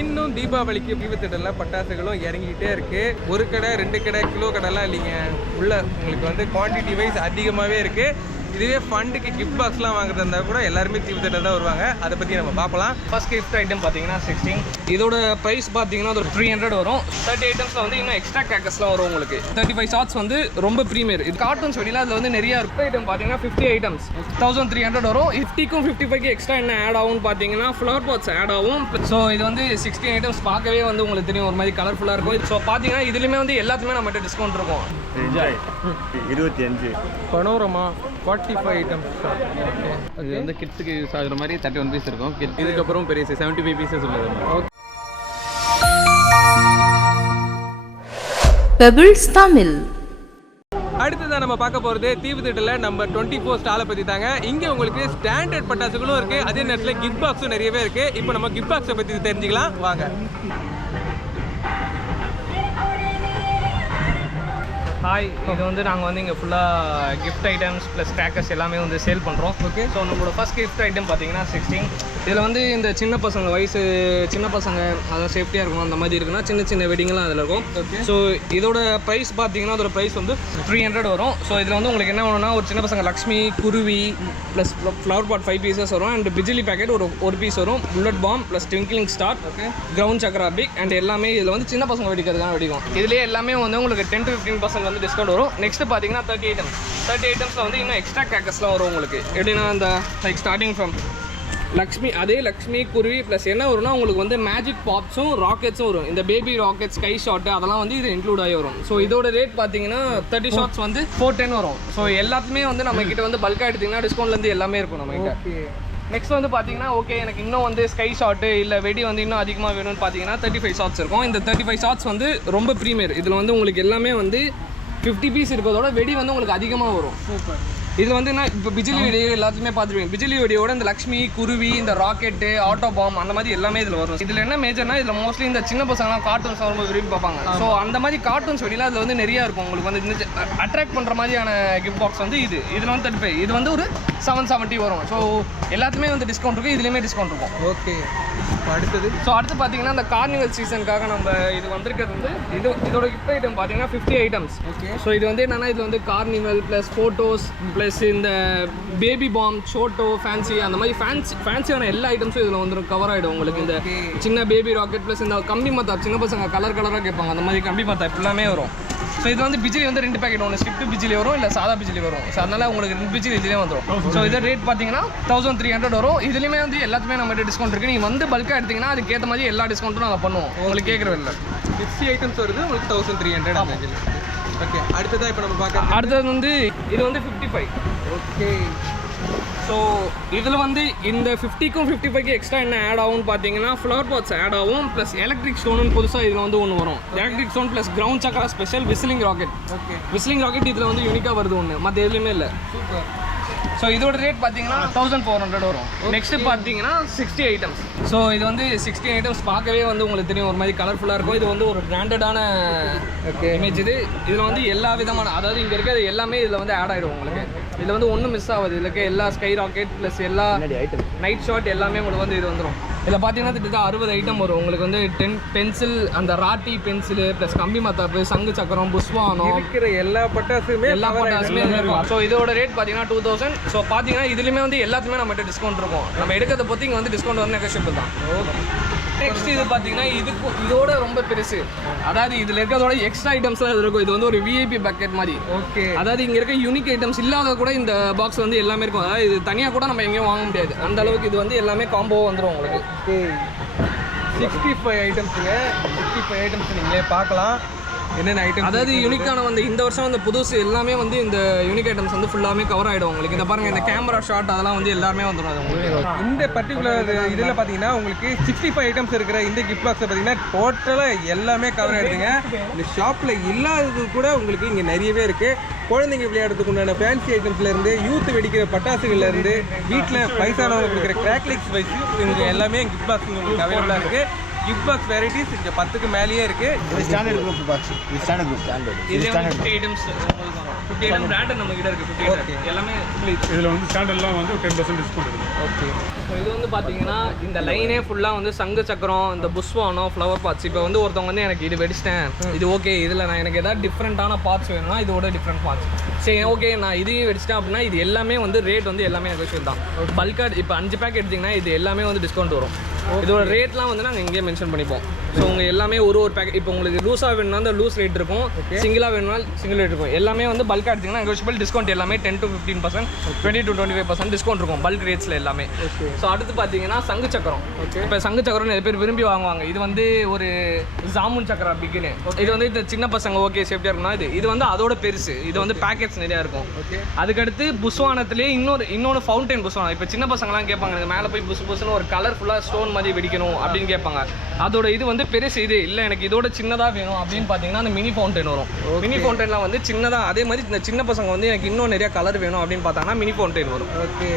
இன்னும் தீபாவளிக்கு தீபத்திட்டல பட்டாசுகளும் இறங்கிக்கிட்டே இருக்கு. ஒரு கடை ரெண்டு கடை கிலோ கடைலாம் இல்லைங்க. உள்ள உங்களுக்கு வந்து குவான்டிட்டி வைஸ் அதிகமாகவே இருக்குது இதுவே ஃபண்டுக்கு கிஃப்ட் பாக்ஸ்லாம் வாங்குறதா இருந்தா கூட எல்லாருமே தீபத்திட்டம் தான் வருவாங்க. அதை பற்றி நம்ம பார்க்கலாம் ஃபர்ஸ்ட் கிஃப்ட் ஐட்டம் பார்த்தீங்கன்னா சிக்ஸ்டீன் இதோட ப்ரைஸ் பார்த்தீங்கன்னா ஒரு த்ரீ ஹண்ட்ரட் வரும். தேர்ட்டி ஐட்டம்ஸில் வந்து இன்னும் எக்ஸ்ட்ரா கேக்கஸ்லாம் வரும் உங்களுக்கு. தேர்ட்டி ஃபைவ் ஷார்ட்ஸ் வந்து ரொம்ப ப்ரீமியர் இது கார்ட்டூன்ஸ் வெளியில் அதில் வந்து நிறைய இருக்கு ஐட்டம் பார்த்தீங்கன்னா fifty items thousand three hundred வரும். ஃபிஃப்டிக்கும் ஃபிஃப்டி ஃபைவ்க்கு எக்ஸ்ட்ரா என்ன ஆட் ஆகும் பார்த்தீங்கன்னா ஃப்ளவர் பாட்ஸ் ஆட் ஆகும். ஸோ இது வந்து சிக்ஸ்டீன் ஐட்டம்ஸ் பார்க்கவே வந்து உங்களுக்கு தெரியும். ஒரு மாதிரி கலர்ஃபுல்லாக இருக்கும். ஸோ பார்த்தீங்கன்னா இதுலேயுமே வந்து எல்லாத்துமே நம்மகிட்ட டிஸ்கவுண்ட் இருக்கும். இருபத்தி அஞ்சு. பனோரமா? ஃபார்ட்டி ஃபைவ் ஐட்டம்ஸ் இது வந்து கிட்ஸுக்கு யூஸ் ஆகுற மாதிரி தேர்ட்டி ஒன் பீஸ் இருக்கும் கிட் இதுக்கப்புறம் பெரிய செவன்ட்டி ஃபைவ் பீசஸ் உள்ளது பெபிள்ஸ் தமிழ் அடுத்ததான் நம்ம பார்க்க போகிறது தீபத்திட்டில் நம்ம டுவெண்ட்டி ஃபோர் ஸ்டாலை பற்றி தாங்க. இங்கே உங்களுக்கு ஸ்டாண்டர்ட் பட்டாசுகளும் இருக்குது அதே நேரத்தில் கிஃப்ட் பாக்ஸும் நிறையவே இருக்குது இப்போ நம்ம கிஃப்ட் பாக்ஸை பற்றி தெரிஞ்சுக்கலாம். வாங்க. ஹாய் இது வந்து நாங்கள் வந்து இங்கே ஃபுல்லாக கிஃப்ட் ஐட்டம்ஸ் ப்ளஸ் கிராக்கர்ஸ் எல்லாமே வந்து சேல் பண்ணுறோம் ஓகே ஸோ நம்மளோட ஃபர்ஸ்ட் கிஃப்ட் ஐட்டம் பார்த்தீங்கன்னா சிக்ஸ்டீன் இதில் வந்து இந்த சின்ன பசங்க வயசு சின்ன பசங்க அதாவது சேஃப்டியாக இருக்கணும் அந்த மாதிரி இருக்குன்னா சின்ன சின்ன வெட்டிங்லாம் அதில் இருக்கும். ஸோ இதோட ப்ரைஸ் பார்த்தீங்கன்னா அதோட ப்ரைஸ் வந்து த்ரீ ஹண்ட்ரட் வரும். ஸோ இதில் வந்து உங்களுக்கு என்ன வேணும்னா ஒரு சின்ன பசங்க லக்ஷ்மி குருவி plus flower pot five pieces வரும். அண்ட் பிஜிலி பேக்கெட் ஒரு ஒரு பீஸ் வரும். Bullet bomb plus twinkling star ground chakra big and எல்லாமே இதில் வந்து சின்ன பசங்க வெடிக்கிறதுக்காக வெடிக்கும். இதுலேயே எல்லாமே வந்து உங்களுக்கு டென் டு ஃபிஃப்டீன் பர்சன்ட் வந்து டிஸ்கவுண்ட் வரும். நெக்ஸ்ட் பார்த்தீங்கன்னா தேர்ட்டி ஐட்டம்ஸ் தேர்ட்டி ஐட்டம்ஸில் வந்து இன்னும் எக்ஸ்ட்ரா கேக்கஸ்லாம் வரும் உங்களுக்கு. எப்படின்னா இந்த லைக் ஸ்டார்டிங் ஃப்ரம் லக்ஷ்மி அதே லக்ஷ்மி குருவி ப்ளஸ் என்ன வரும்னா உங்களுக்கு வந்து மேஜிக் பாப்ஸும் ராக்கெட்ஸும் வரும். இந்த பேபி ராக்கெட் ஸ்கை ஷாட் அதெல்லாம் வந்து இது இன்க்ளூட் ஆகி வரும். ஸோ இதோட ரேட் பார்த்தீங்கன்னா தேர்ட்டி ஷாட்ஸ் வந்து ஃபோர் டென் வரும். ஸோ எல்லாத்துமே வந்து நம்ம கிட்ட வந்து பல்காக எடுத்தீங்கன்னா டிஸ்கவுண்ட்லேருந்து எல்லாமே இருக்கும் நம்ம கிட்ட. நெக்ஸ்ட் வந்து பார்த்தீங்கன்னா ஓகே எனக்கு இன்னும் வந்து ஸ்கை ஷாட்டு இல்லை வெடி வந்து இன்னும் அதிகமாக வேணும்னு பார்த்தீங்கன்னா தேர்ட்டி ஃபைவ் ஷாட்ஸ் இருக்கும். இந்த தேர்ட்டி ஃபைவ் ஷாட்ஸ் வந்து ரொம்ப ப்ரீமியர் இதில் வந்து உங்களுக்கு எல்லாமே வந்து ஃபிஃப்டி பீஸ் இருக்கிறதோட வெடி வந்து உங்களுக்கு அதிகமாக வரும். சூப்பர் இதில் வந்து என்ன இப்போ பிஜிலி வெடி எல்லாத்தையுமே பார்த்துருவீங்க பிஜிலி வெடியோட இந்த லக்ஷ்மி குருவி இந்த ராக்கெட்டு ஆட்டோ பாம் அந்த மாதிரி எல்லாமே இதில் வரும். இதில் என்ன மேஜர்னா இதில் மோஸ்ட்லி இந்த சின்ன பசங்கலாம் கார்ட்டூன்ஸ் ரொம்ப விரும்பி பார்ப்பாங்க. ஸோ அந்த மாதிரி கார்ட்டூன்ஸ் வெடிலாம் அதில் வந்து நிறையா இருக்கும். உங்களுக்கு வந்து அட்ராக்ட் பண்ணுற மாதிரியான கிஃப்ட் பாக்ஸ் வந்து இது. இதில் வந்து தேர்ட்டி ஃபைவ் இது வந்து ஒரு செவன் செவன்ட்டி வரும். ஸோ எல்லாத்துமே வந்து டிஸ்கவுண்ட் இருக்கும் இதுலேயுமே டிஸ்கவுண்ட் இருக்கும். ஓகே அடுத்தது? ஸோ அடுத்து பார்த்தீங்கன்னா இந்த கார்னிவல் சீசனுக்காக நம்ம இது வந்திருக்கிறது வந்து இது இதோட கிஃப்ட் ஐட்டம் பார்த்தீங்கன்னா ஃபிஃப்டி ஐட்டம்ஸ் ஓகே ஸோ இது வந்து என்னன்னா இது வந்து கார்னிவல் ப்ளஸ் ஃபோட்டோஸ் ப்ளஸ் இந்த பேபி பாம் சோட்டோ ஃபேன்சி அந்த மாதிரி ஃபேன்சி ஃபேன்சியான எல்லா ஐட்டம்ஸும் இதில் வந்துடும் கவர் ஆகிடும் உங்களுக்கு. இந்த சின்ன பேபி ராக்கெட் ப்ளஸ் இந்த கம்பி மத்தாப் சின்ன பசங்க கலர் கலராக கேட்பாங்க. அந்த மாதிரி கம்பி மத்தாப் எல்லாமே வரும். ஸோ இது வந்து பிஜிலி வந்து ரெண்டு பேக்கெட் ஒன்று ஸ்விஃப்ட் பிஜிலி வரும் இல்லை சாதா பிஜிலி வரும். ஸோ அதனால உங்களுக்கு ரெண்டு பிஜிலி இதுலேயே வந்துடும் ஸோ இது ரேட் பார்த்தீங்கன்னா தௌசண்ட் த்ரீ ஹண்ட்ரட் வரும். இதுலேயுமே வந்து எல்லாத்துமே நம்ம டிஸ்கவுண்ட் இருக்குது நீங்கள் வந்து பல்காக எடுத்தீங்கன்னா அதுக்கேற்ற மாதிரி எல்லா டிஸ்கவுண்ட்டும் நாங்கள் பண்ணுவோம். உங்களுக்கு கேட்குறதில்ல ஃபிஃப்டி ஐட்டம்ஸ் வருது உங்களுக்கு தௌசண்ட் த்ரீ ஹண்ட்ரட் ஓகே அடுத்ததாக இப்போ நம்ம பார்க்க அடுத்தது வந்து இது வந்து ஃபிஃப்டி ஃபைவ் ஓகே ஸோ இதில் வந்து இந்த ஃபிஃப்டிக்கும் ஃபிஃப்டி ஃபைவ்க்கு எக்ஸ்ட்ரா என்ன ஆட் ஆகும்னு பார்த்தீங்கன்னா ஃப்ளவர் பாட்ஸ் ஆட் ஆகும் ப்ளஸ் எலக்ட்ரிக் ஸ்டோனு புதுசாக இதில் வந்து ஒன்று வரும். எலக்ட்ரிக் ஸ்டோன் ப்ளஸ் கிரவுண்ட் சக்கரா special whistling rocket okay whistling rocket இதில் வந்து யூனிக்காக வருது ஒன்று மற்ற எதுலையுமே இல்லை. சூப்பர் ஸோ இதோட ரேட் பார்த்தீங்கன்னா தௌசண்ட் ஃபோர் ஹண்ட்ரட் வரும். நெக்ஸ்ட் பார்த்தீங்கன்னா சிக்ஸ்டி ஐட்டம்ஸ் ஸோ இது வந்து சிக்ஸ்டி ஐட்டம்ஸ் பார்க்கவே வந்து உங்களுக்கு தெரியும். ஒரு மாதிரி கலர்ஃபுல்லாக இருக்கும். இது வந்து ஒரு பிராண்டடான இமேஜ் இது. இதில் வந்து எல்லா விதமான அதாவது இங்கே இருக்கிறது எல்லாமே இதில் வந்து ஆட் ஆகிடும் உங்களுக்கு. இதில் வந்து ஒன்றும் மிஸ் ஆகாது. இதில் இருக்க எல்லா ஸ்கை ராக்கெட் ப்ளஸ் எல்லா நைட் ஷாட் எல்லாமே உங்களுக்கு வந்து இது வந்துடும் இதில் பார்த்தீங்கன்னா கிட்டத்தட்ட அறுபது ஐட்டம் வரும். உங்களுக்கு வந்து டென் பென்சில் அந்த ராட்டி பென்சிலு ப்ளஸ் கம்பி மத்தாப்பு சங்கு சக்கரம் புஷ்வானம் இருக்கிற எல்லா பட்டாசுமே எல்லா பட்டாசுமே இருக்கும். ஸோ இதோட ரேட் பார்த்தீங்கன்னா டூ தௌசண்ட் ஸோ பார்த்தீங்கன்னா இதுலையுமே வந்து எல்லாத்துமே நம்மகிட்ட டிஸ்கவுண்ட் இருக்கும். நம்ம எடுக்கிறத பொறுத்து இங்கே வந்து டிஸ்கவுண்ட் வந்து நெகோஷியபிள் தான். நெக்ஸ்ட் இது பார்த்தீங்கன்னா இதுக்கு இதோட ரொம்ப பெருசு. அதாவது இதில் இருக்கிறதோட எக்ஸ்ட்ரா ஐட்டம்ஸ்லாம் இருக்கும். இது வந்து ஒரு விஐபி பக்கெட் மாதிரி. ஓகே. அதாவது இங்கே இருக்க யூனிக் ஐட்டம்ஸ் இல்லாத கூட இந்த பாக்ஸ் வந்து எல்லாமே இருக்கும். அதாவது இது தனியாக கூட நம்ம எங்கேயும் வாங்க முடியாது. அந்த அளவுக்கு இது வந்து எல்லாமே காம்போ வந்துடும் உங்களுக்கு. சிக்ஸ்டி ஃபைவ் ஐட்டம்ஸுங்க சிக்ஸ்டி ஃபைவ் ஐட்டம்ஸ் நீங்களே பார்க்கலாம். என்னென்ன ஐட்டம் அதாவது யூனிக்கான வந்து இந்த வருஷம் வந்து புதுசு எல்லாமே வந்து இந்த யூனிக் ஐட்டம்ஸ் வந்து ஃபுல்லாமே கவர் ஆகிடும் உங்களுக்கு. இந்த பாருங்க இந்த கேமரா ஷாட் அதெல்லாம் வந்து எல்லாமே வந்துடும் அது உங்களுக்கு. இந்த பர்டிகுலர் இதில் பார்த்தீங்கன்னா உங்களுக்கு சிக்ஸ்டி ஃபைவ் ஐட்டம்ஸ் இருக்கிற இந்த கிஃப்ட் பாக்ஸை பார்த்தீங்கன்னா டோட்டலாக எல்லாமே கவர் ஆகிடுதுங்க இந்த ஷாப்பில் இல்லாதது கூட உங்களுக்கு இங்கே நிறையவே இருக்குது குழந்தைங்க விளையாடுறதுக்கு உண்டான ஃபேன்சி ஐட்டம்ஸ்ல இருந்து யூத் வெடிக்கிற பட்டாசுகள்ல இருந்து வீட்டில் வயசானவங்க கொடுக்குற கிராக்லிக்ஸ் வைஸ் இங்கே எல்லாமே கிஃப்ட் பாக்ஸ் உங்களுக்கு அவைலபிளாக இருக்குது கிஃப்ட் பாக்ஸ் வெரைட்டிஸ் இங்கே பத்துக்கு மேலேயே இருக்குது இது ஸ்டாண்டர்ட் குரூப் பாக்ஸ் இது ஸ்டாண்டர்ட் குரூப் ஸ்டாண்டர்ட் இது standard fifty items fifty item brand நம்ம கிட்ட இருக்கு ஃபிஃப்டி ஐட்டம் எல்லாமே இதில் வந்து ஸ்டாண்டர்ட்லாம் வந்து டென் பர்சன்ட் டிஸ்கவுண்ட் இருக்குது ஓகே ஸோ இது வந்து பார்த்தீங்கன்னா இந்த லைனே ஃபுல்லாக வந்து சங்கு சக்கரம் இந்த புஷ்வானம் ஃப்ளவர் பார்ட்ஸ் இப்போ வந்து ஒருத்தவங்க வந்து எனக்கு இது வெடிச்சிட்டேன். இது ஓகே இதில் நான் எனக்கு ஏதாவது டிஃப்ரெண்ட்டான பார்ட்ஸ் வேணும்னா இதோட டிஃப்ரெண்ட் பார்ட்ஸ் சரி ஓகே நான் இதையும் வெடிச்சிட்டேன் அப்படின்னா இது எல்லாமே வந்து ரேட் வந்து எல்லாமே நெகோஷியல் தான். பல்காக இப்போ அஞ்சு பேக் எடுத்தீங்கன்னா இது எல்லாமே வந்து டிஸ்கவுண்ட் வரும். இதோட ரேட்லாம் வந்து நாங்கள் இங்கேயே மென்ஷன் பண்ணிப்போம். ஸோ உங்கள் எல்லாமே ஒரு ஒரு பேக் இப்போ உங்களுக்கு லூஸாக வேணும்னா அந்த லூஸ் ரேட் இருக்கும். சிங்கிளாக வேணும்னா சிங்கிள் ரேட் இருக்கும். எல்லாமே வந்து பல்காக எடுத்தீங்கன்னா நெகோஷியபிள் டிஸ்கவுண்ட் எல்லாமே ten to fifteen percent twenty to twenty five percent discount இருக்கும் பல்க் ரேட்ஸில் எல்லாமே. ஸோ அடுத்து பார்த்தீங்கன்னா சங்கு சக்கரம். இப்போ சங்கு சக்கரம் நிறைய பேர் விரும்பி வாங்குவாங்க. இது வந்து ஒரு ஜாமுன் சக்கரா பிக்குன்னு இது வந்து இந்த சின்ன பசங்க ஓகே சேஃப்டியாக இருக்கும்னா இது. இது வந்து அதோட பெருசு. இது வந்து பேக்கெட்ஸ் நிறையா இருக்கும். அதுக்கடுத்து புஸ்வானத்திலே இன்னொரு இன்னொன்று ஃபவுண்டைன் புஸ்வானம். இப்போ சின்ன பசங்கலாம் கேட்பாங்க எனக்கு மேலே போய் புஸ் புஸ்னு ஒரு கலர்ஃபுல்லாக ஸ்டோன் மாதிரி வெடிக்கணும் அப்படின்னு கேட்பாங்க. அதோட இது வந்து பெருசு இது இல்லை எனக்கு இதோட சின்னதாக வேணும் அப்படின்னு பார்த்தீங்கன்னா அந்த மினி ஃபவுண்டைன் வரும். மினி ஃபவுண்டைனில் வந்து சின்னதாக அதே மாதிரி இந்த சின்ன பசங்க வந்து எனக்கு இன்னும் நிறைய கலர் வேணும் அப்படின்னு பார்த்தாங்கன்னா மினி ஃபவுண்டைன் வரும். ஓகே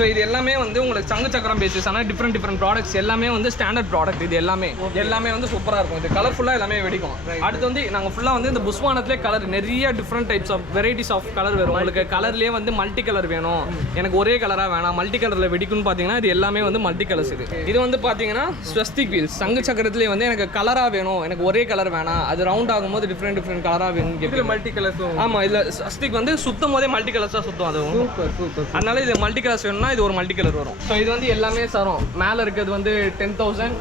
ஸோ இது எல்லாமே வந்து உங்களுக்கு சங்கு சக்கரம் பேசிஸ் ஆனால் டிஃப்ரெண்ட் டிஃப்ரெண்ட் ப்ராடக்ட்ஸ் எல்லாமே வந்து ஸ்டாண்டர்ட் ப்ராடக்ட் இது எல்லாமே. எல்லாமே வந்து சூப்பராக இருக்கும். இது கலர்ஃபுல்லாக எல்லாமே வெடிக்கும். அடுத்து வந்து நாங்கள் ஃபுல்லாக வந்து இந்த புஸ்வானத்திலே கலர் நிறைய different types of varieties of colour வரும். உங்களுக்கு கலர்லேயே வந்து மல்டி கலர் வேணும் எனக்கு ஒரே கலராக வேணாம். மல்டி கலரில் வெடிக்கும்னு பார்த்தீங்கன்னா இது எல்லாமே வந்து மல்டி கலர்ஸ் இது இது வந்து பார்த்தீங்கன்னா ஸ்வஸ்திக் வீல்ஸ் சங்கு சக்கரத்துலேயே வந்து எனக்கு கலராக வேணும். எனக்கு ஒரே கலர் வேணாம். அது ரவுண்ட் ஆகும்போது டிஃப்ரெண்ட் டிஃப்ரெண்ட் கலராக கேட்பீங்க மல்டி கலர்ஸும் ஆமாம் இதில் ஸ்வஸ்திக் வந்து சுத்தம் போதே மல்டி கலர்ஸாக சுத்தம் அதுவும். அதனால இது மல்டி கலர்ஸ் வேணும்னா இது ஒரு மல்டி கலர் வரும். ஸோ இது வந்து எல்லாமே சரம் மேலே இருக்கிறது வந்து ten thousand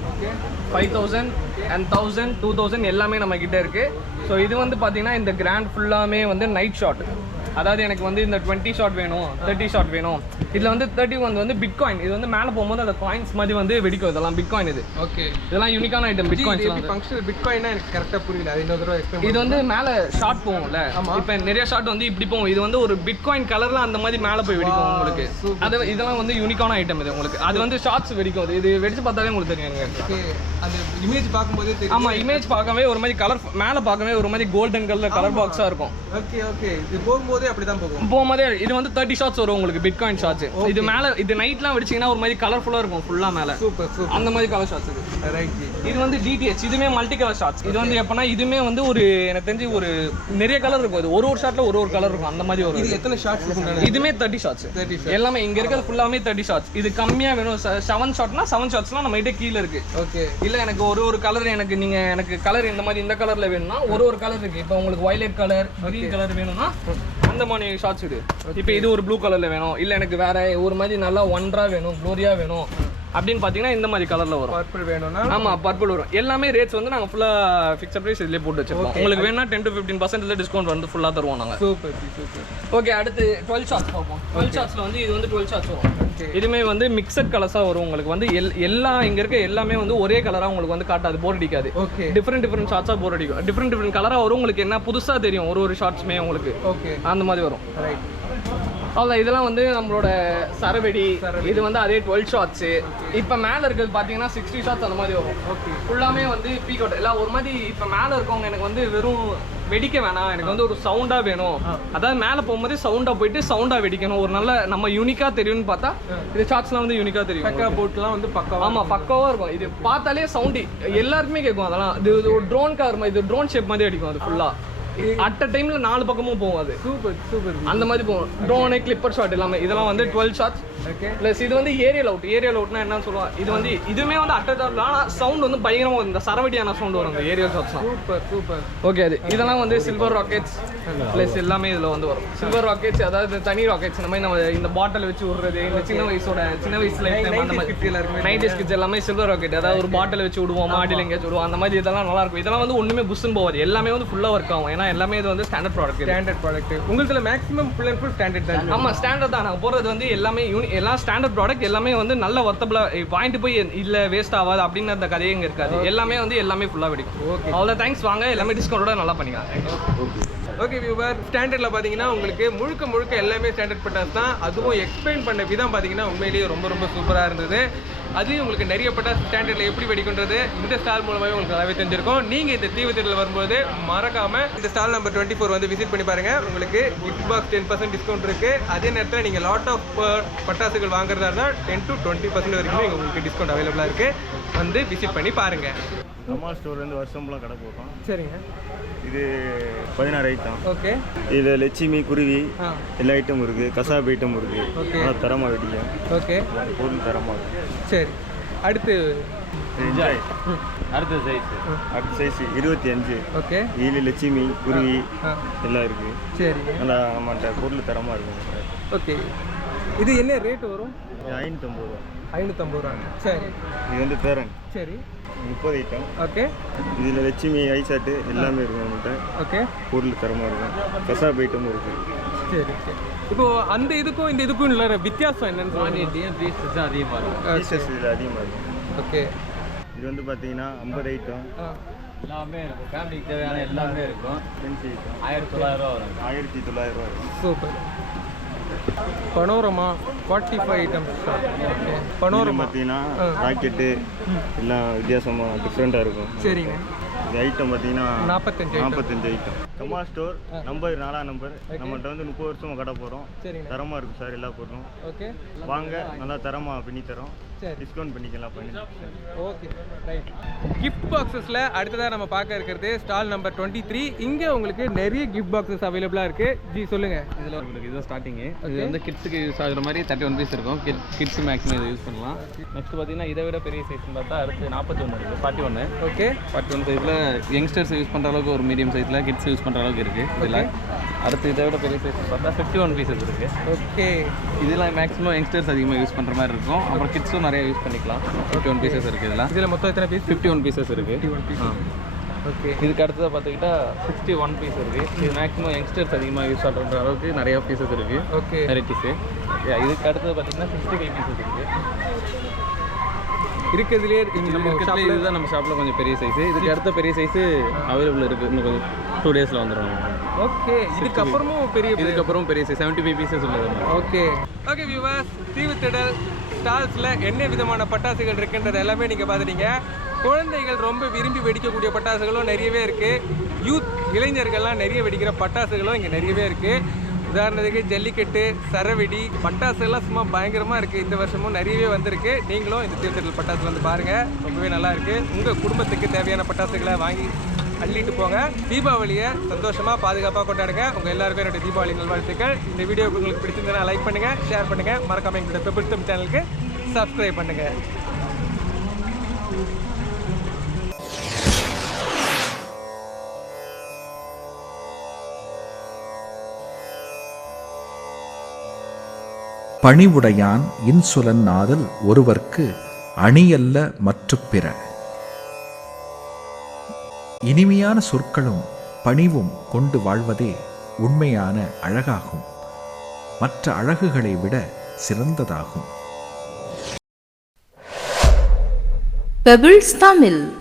five thousand and thousand two thousand எல்லாமே நம்ம கிட்ட இருக்கு. ஸோ இது வந்து பார்த்தீங்கன்னா இந்த கிராண்ட் ஃபுல்லாமே வந்து நைட் ஷாட் அதாவது எனக்கு வந்து இந்த டுவெண்ட்டி ஷாட் வேணும் தேர்ட்டி ஷாட் வேணும். இதில் வந்து தேர்ட்டி வந்து வந்து பிட்காயின் இது வந்து மேலே போகும்போது அந்த காயின்ஸ் மாதிரி வந்து வெடிக்கும் இதெல்லாம் பிட்காயின் இது. ஓகே இதெல்லாம் யூனிக்கான ஐட்டம் பிட்காயின்ஸ்லாம் ஃபங்க்ஷனல் பிட்காயின்னா எனக்கு கரெக்டாக புரியல. அது இன்னொரு தடவை எக்ஸ்பிளைன் இது வந்து மேலே ஷார்ட் போகும்ல. இப்போ நிறைய ஷார்ட் வந்து இப்படி போகும். இது வந்து ஒரு பிட்காயின் கலர்ல அந்த மாதிரி மேலே போய் வெடிக்கும் உங்களுக்கு. அது இதெல்லாம் வந்து யூனிக்கான ஐட்டம் இது உங்களுக்கு. அது வந்து ஷார்ட்ஸ் வெடிக்கும். அது இது வெடிச்சு பார்த்தாலே உங்களுக்கு தெரியும் அந்த இமேஜ் பார்க்கும்போதே தெரியும். ஆமா இமேஜ் பார்க்கவே ஒரு மாதிரி கலர் மேலே பார்க்கவே ஒரு மாதிரி கோல்டன் கலர் கலர் பாக்ஸா இருக்கும். ஓகே ஓகே இது போகும்போதே போகும். போகும்போதே இது வந்து தேர்ட்டி ஷார்ட்ஸ் வரும் உங்களுக்கு பிட்காயின் ஷார்ட்ஸ் இது மேலே இது நைட்லாம் வெடிச்சீங்கன்னா ஒரு மாதிரி கலர்ஃபுல்லாக இருக்கும் ஃபுல்லாக மேலே. சூப்பர் சூப்பர் அந்த மாதிரி கலர் ஷார்ட்ஸ் இது. ரைட் இது வந்து டிடிஹெச் இதுமே மல்டி கலர் ஷார்ட்ஸ் இது வந்து எப்பனா இதுமே வந்து ஒரு எனக்கு தெரிஞ்சு ஒரு நிறைய கலர் இருக்கும். இது ஒரு ஒரு ஷார்ட்ல ஒரு ஒரு கலர் இருக்கும் அந்த மாதிரி இது. வரும் எத்தனை ஷார்ட்ஸ் இதுமே தேர்ட்டி தேர்ட்டி எல்லாமே இங்க இருக்கிறது ஃபுல்லாமே தேர்ட்டி ஷார்ட்ஸ் இது கம்மியா வேணும். செவன் ஷார்ட்னா செவன் ஷார்ட்ஸ்லாம் நம்ம கிட்ட கீழே இருக்கு. ஓகே இல்ல எனக்கு ஒரு ஒரு கலர் எனக்கு நீங்க எனக்கு கலர் இந்த மாதிரி இந்த கலர்ல வேணும்னா ஒரு ஒரு கலர் இருக்கு. இப்போ உங்களுக்கு வயலட் கலர் கிரீன் கலர் வேணும்னா அந்த மாதிரி ஷார்ட்ஸ் இது இப்போ இது ஒரு ப்ளூ கலர்ல வேணும். இல்ல எனக்கு வேற ஒரு மாதிரி நல்லா ஒன்றா வேணும் க்ளோரியா வேணும். அப்படின்னு பாத்தீங்கன்னா இந்த மாதிரி கலர்ல வரும். பர்பிள் வேணும்னா? ஆமா பர்பிள் வரும். எல்லாமே ரேட்ஸ் வந்து நாங்க ஃபுல்லா ஃபிக்ஸட் பிரைஸ் இதுலயே போட்டு வச்சிருக்கோம். உங்களுக்கு வேணா ten to fifteen percent discount வந்து ஃபுல்லா தருவோம் நாங்க. சூப்பர் சூப்பர் ஓகே அடுத்து டுவெல் ஷார்ட்ஸ் பார்ப்போம். டுவெல் ஷார்ட்ஸ்ல வந்து இது வந்து டுவெல் ஷார்ட்ஸ் வரும். இதுமே வந்து மிக்சட் கலர்ஸா வரும் உங்களுக்கு. வந்து எல் எல்லா இங்க இருக்க எல்லாமே வந்து ஒரே கலரா உங்களுக்கு வந்து காட்டாது போர் அடிக்காது. ஓகே. டிஃப்ரெண்ட் டிஃப்ரெண்ட் ஷார்ட்ஸா போர் அடிக்கும். டிஃப்ரெண்ட் டிஃப்ரெண்ட் கலரா வரும். உங்களுக்கு என்ன புதுசா தெரியும் ஒரு ஒரு ஷார்ட்ஸ்மே உங்களுக்கு. ஓகே. அந்த மாதிரி வரும். ரைட் அவ்வளோ இதெல்லாம் வந்து நம்மளோட சரவெடி இது வந்து அதே டுவெல் ஷாட்ஸு இப்போ மேலே இருக்கிறது பார்த்தீங்கன்னா சிக்ஸ்டி ஷாட்ஸ் அந்த மாதிரி வரும். ஓகே ஃபுல்லாமே வந்து பீக் எல்லாம் ஒரு மாதிரி இப்போ மேலே இருக்கவங்க எனக்கு வந்து வெறும் வெடிக்க வேணாம். எனக்கு வந்து ஒரு சவுண்டாக வேணும். அதாவது மேலே போகும்போது சவுண்டாக போயிட்டு சவுண்டாக வெடிக்கணும். ஒரு நல்ல நம்ம யூனிக்காக தெரியும்னு பார்த்தா இது ஷார்ட்ஸ்லாம் வந்து யூனிக்காக தெரியும். பக்கா போட்டுலாம் வந்து பக்கா ஆமா பக்காவா இருக்கும். இது பார்த்தாலே சவுண்டு எல்லாருக்குமே கேட்கும் அதெல்லாம். இது ஒரு ட்ரோன் கார் மாதிரி இது ட்ரோன் ஷேப் மாதிரி அடிக்கும் அது ஃபுல்லா அட் அ டைம்ல நாலு பக்கமும் போகும் அது. சூப்பர் சூப்பர் அந்த மாதிரி போகும். ட்ரோனு கிளிப்பர் ஷாட் எல்லாமே. இதெல்லாம் வந்து டுவெல் ஷாட்ஸ் ஓகே ப்ளஸ் இது வந்து ஏரியல் அவுட் ஏரியல் அவுட்னா என்ன சொல்லுவாங்க இது வந்து இதுவுமே வந்து அட் ஆனால் சவுண்ட் வந்து பயங்கரமாக. இந்த சரவடியான சவுண்ட் வரும் இந்த ஏரியல் ஷாட்ஸ்லாம் சூப்பர் சூப்பர் ஓகே அது. இதெல்லாம் வந்து சில்வர் ராக்கெட்ஸ் ப்ளஸ் எல்லாமே இதில் வந்து வரும். சில்வர் ராக்கெட்ஸ் அதாவது தனி ராக்கெட்ஸ் இந்த மாதிரி நம்ம இந்த பாட்டில் வச்சு விடுறது இந்த சின்ன வயசோட சின்ன வயசுல அந்த மாதிரி. நைன்டி கிட்ஸ் எல்லாமே சில்வர் ராக்கெட் அதாவது ஒரு பாட்டில் வச்சு விடுவோம் மாடியில் எங்கேயாச்சும் விடுவோம் அந்த மாதிரி இதெல்லாம் நல்லா இருக்கும். இதெல்லாம் வந்து ஒன்றுமே புஷ்ன்னு போகாது. எல்லாமே வந்து ஃபுல்லாக ஒர்க் ஆகும். ஏன்னா எல்லாமே இது வந்து ஸ்டாண்டர்ட் ப்ராடக்ட் ஸ்டாண்டர்ட் ப்ராடக்ட் உங்களுக்கு maximum full and full standard தான் ஆமா ஸ்டாண்டர்ட் தான். நாங்கள் போடுறது வந்து எல்லாமே யூனி எல்லாம் ஸ்டாண்டர்ட் ப்ராடக்ட் எல்லாமே வந்து நல்ல ஒர்த்தபிளாக வாங்கிட்டு போய் இல்லை வேஸ்ட் ஆகாது அப்படின்னு அந்த கதையே இங்கே இருக்காது. எல்லாமே வந்து எல்லாமே ஃபுல்லாக வெடிக்கும். Okay. அவ்வளோ தேங்க்ஸ் வாங்க. எல்லாமே டிஸ்கவுண்டோட நல்லா பண்ணிக்கலாம். ஓகே வியூவர் ஸ்டாண்டர்டில் பார்த்தீங்கன்னா உங்களுக்கு முழுக்க முழுக்க எல்லாமே ஸ்டாண்டர்ட் பட்டாஸ் தான். அதுவும் எக்ஸ்பிளைன் பண்ண விதம் பார்த்தீங்கன்னா உண்மையிலேயே ரொம்ப ரொம்ப சூப்பராக இருந்தது. அதுவும் உங்களுக்கு நிறைய பட்டாஸ் ஸ்டாண்டர்டில் எப்படி வெடிக்கின்றது இந்த ஸ்டால் மூலமாகவே உங்களுக்கு நல்லாவே தெரிஞ்சிருக்கும். நீங்கள் இந்த தீவிரத்தில் வரும்போது மறக்காமல் இந்த ஸ்டால் நம்பர் டுவெண்ட்டி ஃபோர் வந்து விசிட் பண்ணி பாருங்கள் உங்களுக்கு gift box ten percent discount இருக்குது அதே நேரத்தில் நீங்கள் லாட் ஆஃப் uh, பட்டாசுகள் வாங்குறதா இருந்தால் டென் டு டுவெண்ட்டி பர்சன்ட் வரைக்கும் உங்களுக்கு டிஸ்கவுண்ட் அவைலபிளாக இருக்குது வந்து விசிட் பண்ணி பாருங்கள் கமால் ஸ்டோர்லேருந்து வருஷம் ஃபுல்லாக கடை போடுறோம் சரிங்க. இது பதினாறு ஐட்டம் ஓகே. இதில் லட்சுமி குருவி எல்லா ஐட்டமும் இருக்குது கசாப் ஐட்டம் இருக்குது. நல்லா தரமாக வெடிக்கும் ஓகே. பொருள் தரமாக சரி. அடுத்து. என்ஜாய் அடுத்த சைஸ் அடுத்த சைஸ் இருபத்தி அஞ்சு. ஓகே. இதில் லட்சுமி குருவி எல்லாம் இருக்குது சரிங்க நல்லா நம்மகிட்ட பொருள் தரமாக இருக்கும் ஓகே. இது என்ன ரேட் வரும்? ஐநூற்றம்பது ரூபா. ஐநூற்றம்பது ரூபா சரி. இது வந்து பேரன். சரி. முப்பது ஐட்டம் ஓகே. இதில் லட்சுமி ஐசாட்டு எல்லாமே இருக்கும் நம்மகிட்ட ஓகே. பொருள் தரமாக இருக்கும். கசாப் ஐட்டமும் இருக்குது சரி சரி. இப்போ அந்த இதுக்கும் இந்த இதுக்கும் உள்ள வித்தியாசம் என்னன்னு குவான்டிட்டியும் பீசஸ் தான் அதிகமாக இருக்கும். பீசஸ் இதில் அதிகமாக இருக்கும். ஓகே. இது வந்து பார்த்தீங்கன்னா ஐம்பது ஐட்டம். எல்லாமே இருக்கும். ஃபேமிலிக்கு தேவையான எல்லாமே இருக்கும். ஆயிரத்தி தொள்ளாயிரம் ரூபா வரும். ஆயிரத்தி தொள்ளாயிரம் ரூபா இருக்கும் super. Panorama forty five items okay panorama பார்த்தீங்கன்னா. ராக்கெட்டு எல்லாம் வித்தியாசமாக டிஃப்ரெண்ட்டாக இருக்கும். சரிங்க. இந்த ஐட்டம் பார்த்தீங்கன்னா நாற்பத்தஞ்சு நாற்பத்தஞ்சு ஐட்டம் கமா ஸ்டோர் நம்பர் நாலாம் நம்பர். நம்மகிட்ட வந்து முப்பது வருஷம் கடை போகிறோம் தரமாக இருக்கும் சார் எல்லா பொருளும். ஓகே. வாங்க நல்லா தரமாக பண்ணி தரோம். சரி. டிஸ்கவுண்ட் பண்ணிக்கலாம் பண்ணி ஓகே. ரைட் கிஃப்ட் பாக்ஸஸில் அடுத்ததாக நம்ம பார்க்க இருக்கிறது ஸ்டால் நம்பர் டுவெண்ட்டி த்ரீ இங்கே உங்களுக்கு நிறைய கிஃப்ட் பாக்ஸஸ் அவைலபிளாக இருக்குது ஜி சொல்லுங்கள் இதில் உங்களுக்கு இதுதான் ஸ்டார்டிங்கு இது வந்து கிட்ஸுக்கு யூஸ் ஆகுற மாதிரி தேர்ட்டி ஒன் பீஸ் இருக்கும். கிட் கிட்ஸ் மேக்ஸிமம் இதை யூஸ் பண்ணலாம். நெக்ஸ்ட் பார்த்தீங்கன்னா இதை விட பெரிய சைஸ்னு பார்த்தா அடுத்து நாற்பத்தி ஒன்று இருக்குது ஃபார்ட்டி ஒன்று ஓகே ஃபார்ட்டி ஒன் சைஸில் யங்ஸ்டர்ஸ் யூஸ் பண்ணுற அளவுக்கு ஒரு மீடியம் சைஸில் கிட்ஸ் யூஸ் பண்ணுற அளவுக்கு இருக்குது இதில் அடுத்து இதை விட பெரிய சைஸ் பார்த்தா ஃபிஃப்டி ஒன் பீசஸ் இருக்குது ஓகே இதெல்லாம் மேக்ஸிமம் யங்ஸ்டர்ஸ் அதிகமாக யூஸ் பண்ணுற மாதிரி இருக்கும். அப்புறம் கிட்ஸும் நிறைய யூஸ் பண்ணிக்கலாம். ஃபிஃப்டி ஒன் பீசஸ் இருக்குது இதில். இதில் மொத்தம் எத்தனை பீஸ் ஃபிஃப்டி ஒன் பீசஸ் இருக்குது ஓகே இதுக்கு அடுத்ததாக பார்த்துக்கிட்டா சிக்ஸ்டி ஒன் பீஸ் இருக்குது இது மேக்ஸிமம் யங்ஸ்டர்ஸ் அதிகமாக யூஸ் பண்ணுற அளவுக்கு நிறைய பீசஸ் இருக்குது ஓகே வெரைட்டிஸு இதுக்கு அடுத்தது பார்த்தீங்கன்னா சிக்ஸ்டி ஃபைவ் பீசஸ் இருக்குது இருக்கிறதுலே நம்ம ஷாப்பில் இதுதான் நம்ம ஷாப்பில் கொஞ்சம் பெரிய சைஸு இதுக்கு அடுத்த பெரிய சைஸு அவைலபிள் இருக்குது இன்னும் கொஞ்சம் டூ டேஸில் வந்துடும் ஓகே இதுக்கப்புறமும் பெரிய இதுக்கப்புறம் பெரிய சைஸ் செவன்ட்டி ஃபைவ் பீசஸ் உள்ளது ஓகே ஓகே வியூவர்ஸ் தீவுத்திடல் ஸ்டால்ஸில் என்ன விதமான பட்டாசுகள் இருக்குன்றது எல்லாமே நீங்கள் பார்த்துட்டீங்க. குழந்தைகள் ரொம்ப விரும்பி வெடிக்கக்கூடிய பட்டாசுகளும் நிறையவே இருக்குது யூத் இளைஞர்கள்லாம் நிறைய வெடிக்கிற பட்டாசுகளும் இங்கே நிறையவே இருக்குது உதாரணத்துக்கு ஜல்லிக்கட்டு சரவெடி எல்லாம் சும்மா பயங்கரமாக இருக்குது இந்த வருஷமும் நிறையவே வந்திருக்கு. நீங்களும் இந்த தீர்த்தத்தில் பட்டாசு வந்து பாருங்கள் ரொம்பவே நல்லா இருக்குது உங்கள் குடும்பத்துக்கு தேவையான பட்டாசுகளை வாங்கி அள்ளிட்டு போங்க. தீபாவளியை சந்தோஷமாக பாதுகாப்பாக கொண்டாடுங்க. உங்கள் எல்லாருக்கும் என்னுடைய தீபாவளி நல்வாழ்த்துக்கள். இந்த வீடியோ உங்களுக்கு பிடிச்சிருந்தனா லைக் பண்ணுங்கள் ஷேர் பண்ணுங்கள் மறக்காமல் எங்களுடைய பெபிள்தம் சேனலுக்கு சப்ஸ்கிரைப் பண்ணுங்கள் பணிவுடையான் இன்சுலன் நாதல் ஒருவர்க்கு அணியல்ல மற்றுப் பிற. இனிமையான சொற்களும் பணிவும் கொண்டு வாழ்வதே உண்மையான அழகாகும். மற்ற அழகுகளை விட சிறந்ததாகும். பெபிள்ஸ் தமிழ்